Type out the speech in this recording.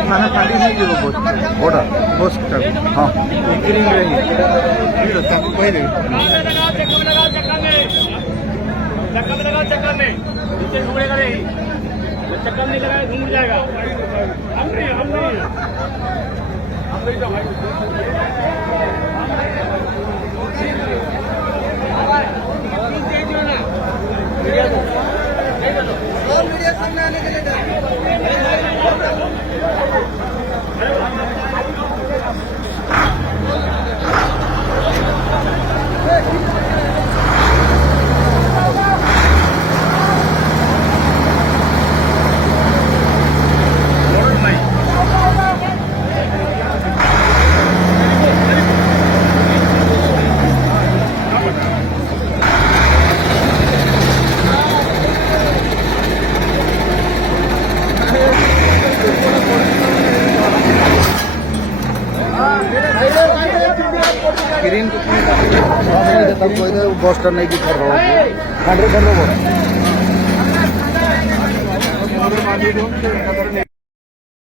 खाना खाली नहीं जो बोड़ा पोस्ट हाँ ग्रीन रही ये तो पहले चक्कर में नीचे घूमेगा नहीं चक्कर नहीं लगाए घूम जाएगा हम नहीं तो मीडिया सामने आने के लिए ग्रीन बस नहीं दिखा रहा